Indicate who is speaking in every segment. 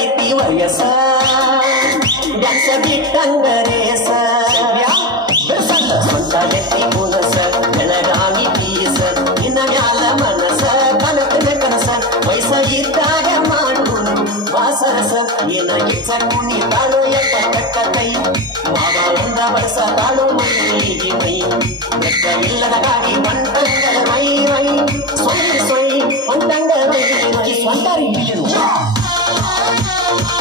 Speaker 1: ಐತಿ ವಯಸ ದಾಸ ಬಿಟ್ಟಂಗರೆ
Speaker 2: ಸಂತ
Speaker 1: ವ್ಯಕ್ತಿ ಮುನಸ ಬೆಳಗಾವಿ ಬೀಸ ನಿನ್ನ ಮನಸ ವಯಸ್ಸ ಇದ್ದಾಗ ವಾಸರಸ ಕೈ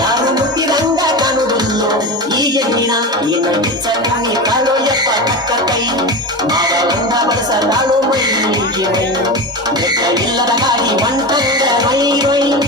Speaker 1: ಯಾರು ಮುಟ್ಟಿರಂಗ ಕಾಣುವುದಿಲ್ಲ ಹೀಗೆ ನೀನ ಈಗ ಚಂದನೆ ಕಾಳು ಎಪ್ಪ ತಕ್ಕ ಕೈ ಮಾಡ ಮಾವ ಬಳಸಲಾಳೋ ಮೈಗಿ ಮೈ ಇಲ್ಲದ ಹಾಡಿ ಒಂಟಕ್ಕ ಮೈ ಮೈ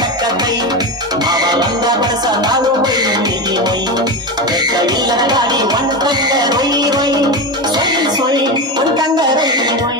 Speaker 1: கட்டத்தை அவ வந்த வருஷ நாளுமை ரெக்கடி அடி ஒன் தங்க ரொய் ரொய் சொல் சொல் ஒன் தங்க ரொய் ரொய்